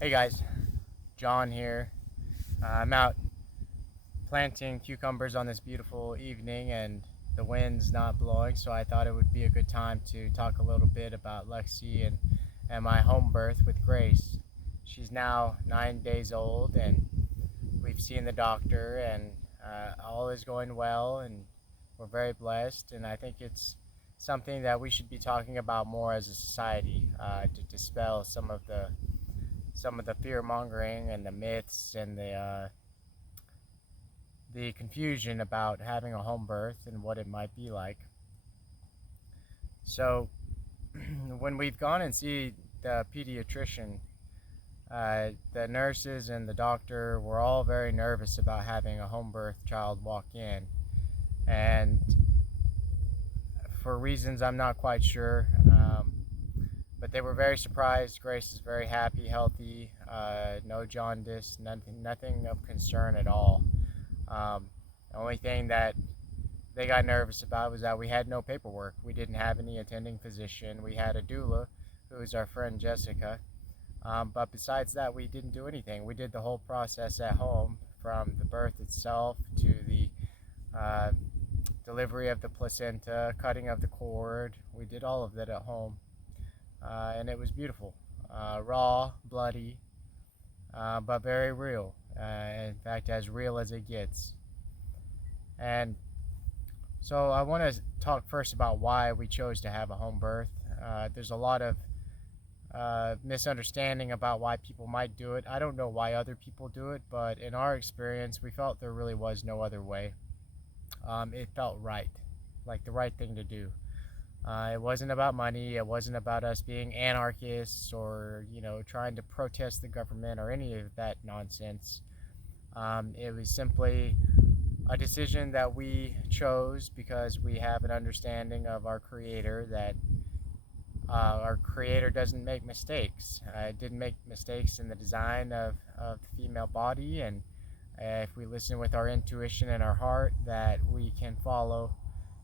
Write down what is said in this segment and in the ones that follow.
Hey guys, John here. I'm out planting cucumbers on this beautiful evening and the wind's not blowing, so I thought it would be a good time to talk a little bit about Lexi and my home birth with Grace. She's now 9 days old and we've seen the doctor and all is going well and we're very blessed, and I think it's something that we should be talking about more as a society to dispel some of the fear mongering and the myths and the confusion about having a home birth and what it might be like. So, when we've gone and see the pediatrician, the nurses and the doctor were all very nervous about having a home birth child walk in, and for reasons I'm not quite sure. But they were very surprised. Grace is very happy, healthy, no jaundice, nothing of concern at all. The only thing that they got nervous about was that we had no paperwork. We didn't have any attending physician. We had a doula, who is our friend Jessica. But besides that, we didn't do anything. We did the whole process at home, from the birth itself to the uh, delivery of the placenta, cutting of the cord. We did all of that at home, and it was beautiful. Raw, bloody, but very real. In fact, as real as it gets. And so I want to talk first about why we chose to have a home birth. There's a lot of misunderstanding about why people might do it. I don't know why other people do it, but in our experience, we felt there really was no other way. It felt right, like the right thing to do. It wasn't about money. It wasn't about us being anarchists or, trying to protest the government or any of that nonsense. It was simply a decision that we chose because we have an understanding of our Creator, that our Creator doesn't make mistakes. It didn't make mistakes in the design of the female body, and if we listen with our intuition and our heart, that we can follow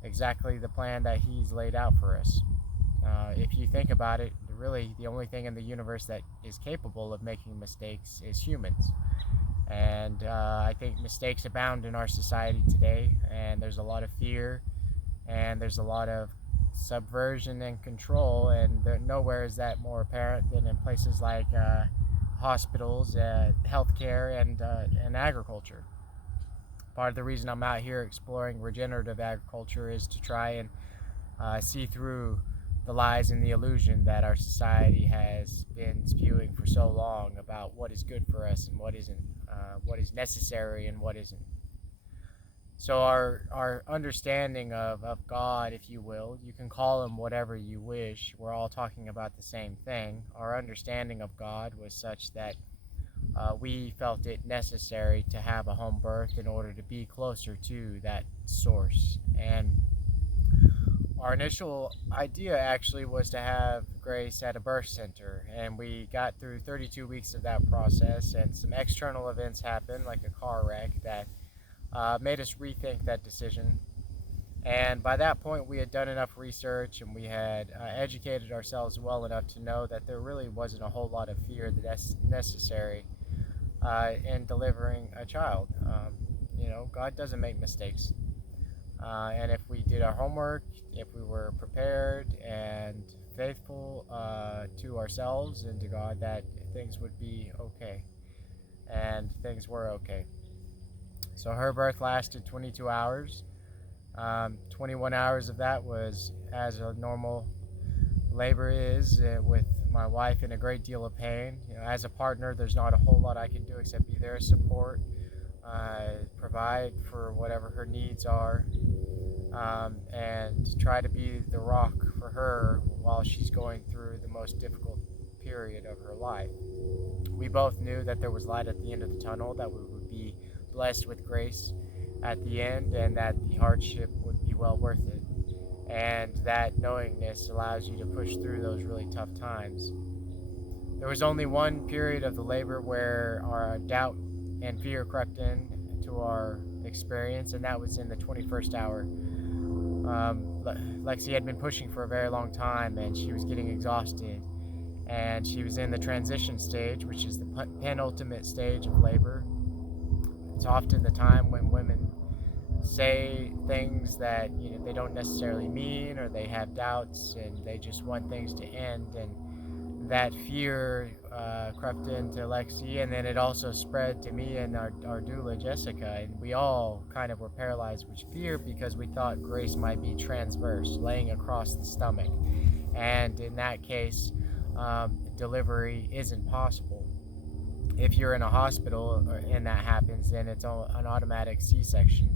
exactly the plan that He's laid out for us. If you think about it, really the only thing in the universe that is capable of making mistakes is humans. And I think mistakes abound in our society today, and there's a lot of fear, and there's a lot of subversion and control, and nowhere is that more apparent than in places like hospitals, healthcare, and agriculture. Part of the reason I'm out here exploring regenerative agriculture is to try and see through the lies and the illusion that our society has been spewing for so long about what is good for us and what isn't, what is necessary and what isn't. So our understanding of God, if you will, you can call Him whatever you wish. We're all talking about the same thing. Our understanding of God was such that we felt it necessary to have a home birth in order to be closer to that source. And our initial idea actually was to have Grace at a birth center, and we got through 32 weeks of that process, and some external events happened, like a car wreck, that made us rethink that decision. And by that point, we had done enough research and we had educated ourselves well enough to know that there really wasn't a whole lot of fear that's necessary in delivering a child. God doesn't make mistakes. And if we did our homework, if we were prepared and faithful to ourselves and to God, that things would be okay. And things were okay. So her birth lasted 22 hours. 21 hours of that was as a normal labor is, with my wife in a great deal of pain. As a partner, there's not a whole lot I can do except be there to support, provide for whatever her needs are, and try to be the rock for her while she's going through the most difficult period of her life. We both knew that there was light at the end of the tunnel, that we would be blessed with grace at the end, and that the hardship would be well worth it. And that knowingness allows you to push through those really tough times. There was only one period of the labor where our doubt and fear crept in to our experience, and that was in the 21st hour. Lexi had been pushing for a very long time, and she was getting exhausted. And and she was in the transition stage, which is the penultimate stage of labor. It's often the time when women say things that they don't necessarily mean, or they have doubts and they just want things to end. And that fear crept into Lexi, and then it also spread to me and our doula Jessica, and we all kind of were paralyzed with fear because we thought Grace might be transverse, laying across the stomach, and in that case, delivery isn't possible. If you're in a hospital and that happens, then it's an automatic C-section.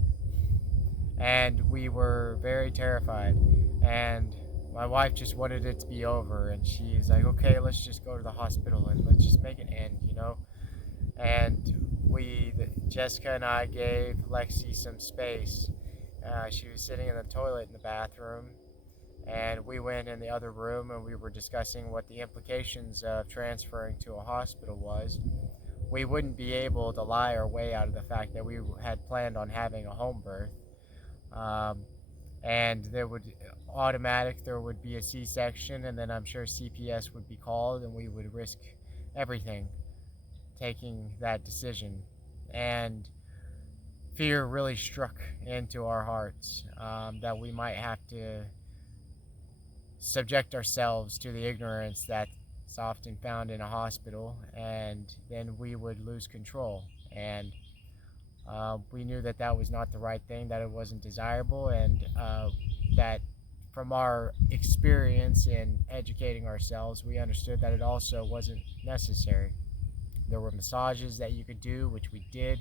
And we were very terrified, and my wife just wanted it to be over, and she's like, okay, let's just go to the hospital and let's just make an end. And Jessica and I gave Lexi some space. She was sitting in the toilet in the bathroom, and we went in the other room and we were discussing what the implications of transferring to a hospital was. We wouldn't be able to lie our way out of the fact that we had planned on having a home birth. And there would be a C-section, and then I'm sure CPS would be called, and we would risk everything taking that decision. And fear really struck into our hearts, that we might have to subject ourselves to the ignorance that's often found in a hospital, and then we would lose control. And we knew that that was not the right thing, that it wasn't desirable, and that from our experience in educating ourselves, we understood that it also wasn't necessary. There were massages that you could do, which we did,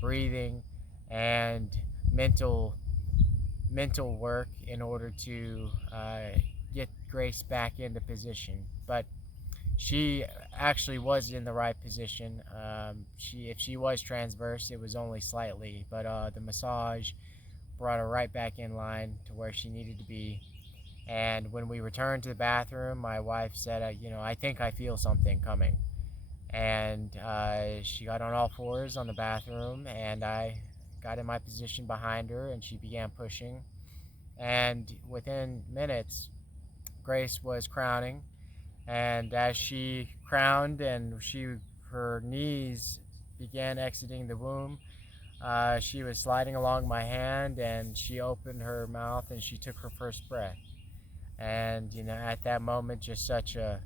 breathing, and mental work in order to get Grace back into position. But she actually was in the right position. If she was transverse, it was only slightly, but the massage brought her right back in line to where she needed to be. And when we returned to the bathroom, my wife said, I think I feel something coming. And she got on all fours on the bathroom, and I got in my position behind her, and she began pushing. And within minutes, Grace was crowning. And as she crowned and her knees began exiting the womb, she was sliding along my hand, and she opened her mouth and she took her first breath. And at that moment, just such a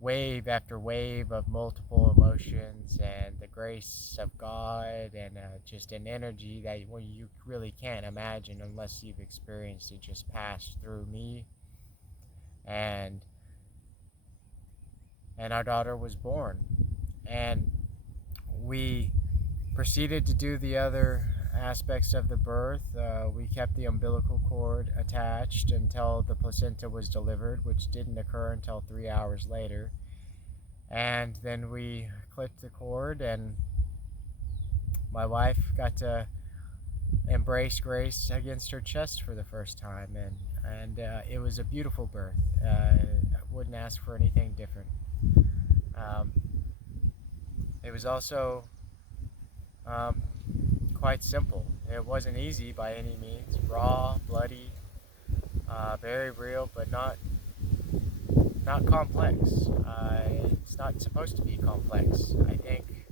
wave after wave of multiple emotions, and the grace of God, and just an energy that you really can't imagine unless you've experienced it, just passed through me. And our daughter was born. And we proceeded to do the other aspects of the birth. We kept the umbilical cord attached until the placenta was delivered, which didn't occur until 3 hours later. And then we clipped the cord, and my wife got to embrace Grace against her chest for the first time, and it was a beautiful birth. I wouldn't ask for anything different. It was also quite simple. It wasn't easy by any means. Raw, bloody, very real, but not complex. It's not supposed to be complex. I think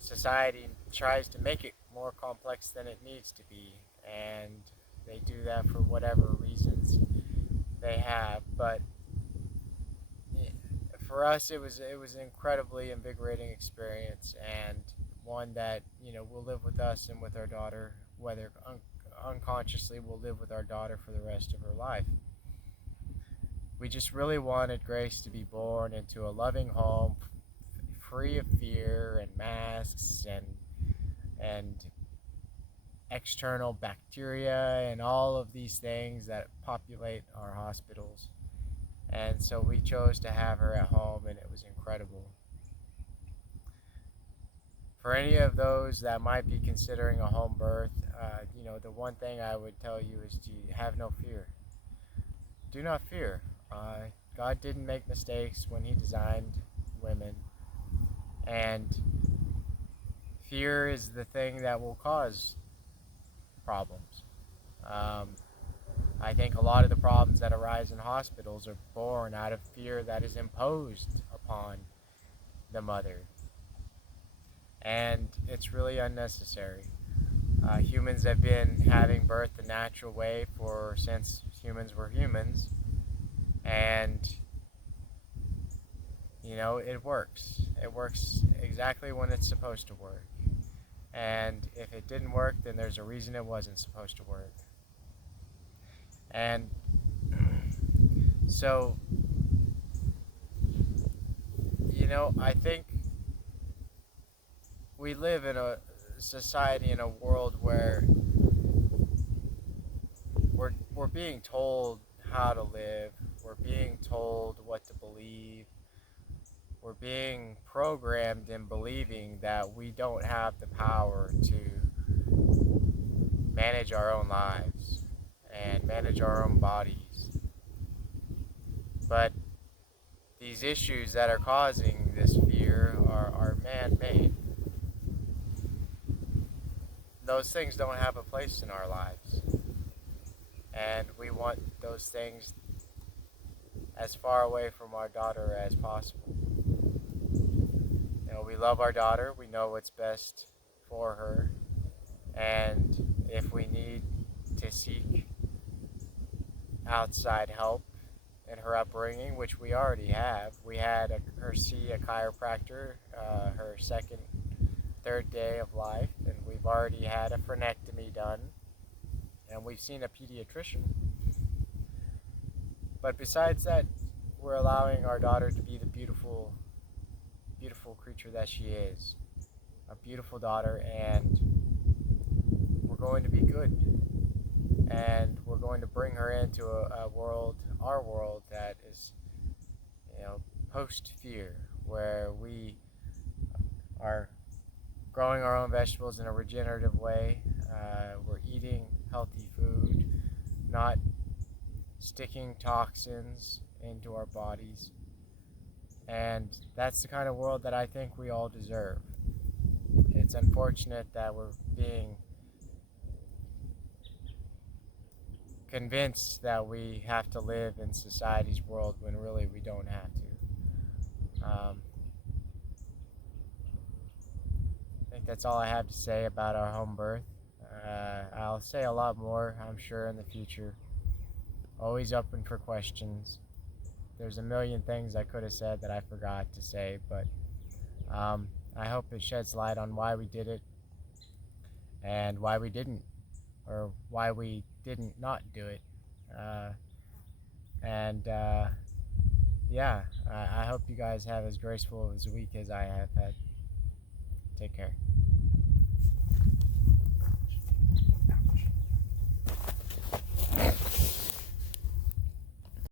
society tries to make it more complex than it needs to be, and they do that for whatever reasons they have. But for us, it was an incredibly invigorating experience, and one that will live with us and with our daughter, whether unconsciously will live with our daughter for the rest of her life. We just really wanted Grace to be born into a loving home, free of fear and masks and external bacteria and all of these things that populate our hospitals. And so we chose to have her at home, and it was incredible. For any of those that might be considering a home birth, the one thing I would tell you is to have no fear. Do not fear. God didn't make mistakes when He designed women, and fear is the thing that will cause problems. I think a lot of the problems that arise in hospitals are born out of fear that is imposed upon the mother. And it's really unnecessary. Humans have been having birth the natural way since humans were humans. And, it works. It works exactly when it's supposed to work. And if it didn't work, then there's a reason it wasn't supposed to work. And so, I think we live in a society, in a world where we're being told how to live, we're being told what to believe, we're being programmed in believing that we don't have the power to manage our own lives and manage our own bodies. But these issues that are causing this fear are man-made. Those things don't have a place in our lives. And we want those things as far away from our daughter as possible. We love our daughter. We know what's best for her. And if we need to seek outside help in her upbringing, which we already have, we had her see a chiropractor her third day of life, and we've already had a frenectomy done, and we've seen a pediatrician. But besides that, we're allowing our daughter to be the beautiful creature that she is, a beautiful daughter, and we're going to be good, and we're going to bring her into a world, our world, that is, post-fear, where we are growing our own vegetables in a regenerative way. We're eating healthy food, not sticking toxins into our bodies. And that's the kind of world that I think we all deserve. It's unfortunate that we're being convinced that we have to live in society's world when really we don't have to. I think that's all I have to say about our home birth. I'll say a lot more, I'm sure, in the future. Always open for questions. There's a million things I could have said that I forgot to say, but I hope it sheds light on why we did it and why we didn't, or why we didn't not do it. Yeah, I hope you guys have as graceful as a week as I have had. Take care.